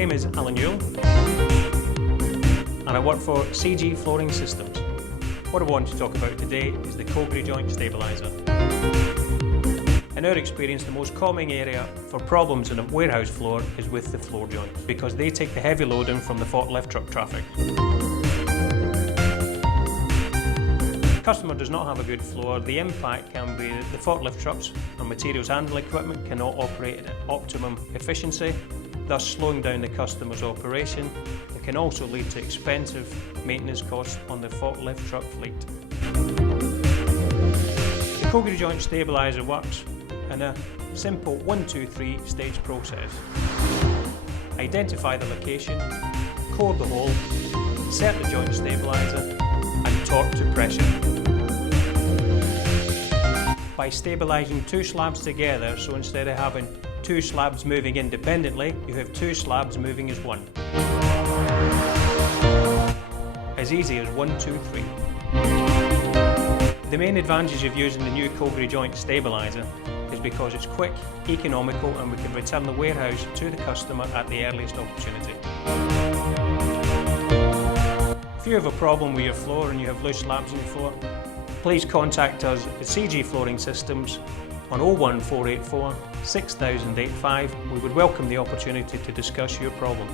name is Alan Newell and I work for CG Flooring Systems. What I want to talk about today is the Cogra joint stabiliser. In our experience, the most common area for problems in a warehouse floor is with the floor joints because they take the heavy loading from the forklift truck traffic. If the customer does not have a good floor, the impact can be that the forklift trucks or materials handling equipment cannot operate at optimum efficiency, thus slowing down the customer's operation. It can also lead to expensive maintenance costs on the forklift truck fleet. The Cogra joint stabiliser works in a simple 1-2-3 stage process. Identify the location, core the hole, insert the joint stabiliser and torque to pressure. By stabilising two slabs together, so instead of having two slabs moving independently, you have two slabs moving as one. As easy as 1, 2, 3. The main advantage of using the new Cogra joint stabiliser is because it's quick, economical and we can return the warehouse to the customer at the earliest opportunity. If you have a problem with your floor and you have loose slabs on your floor, please contact us at CG Flooring Systems on 01484 6085. We would welcome the opportunity to discuss your problem.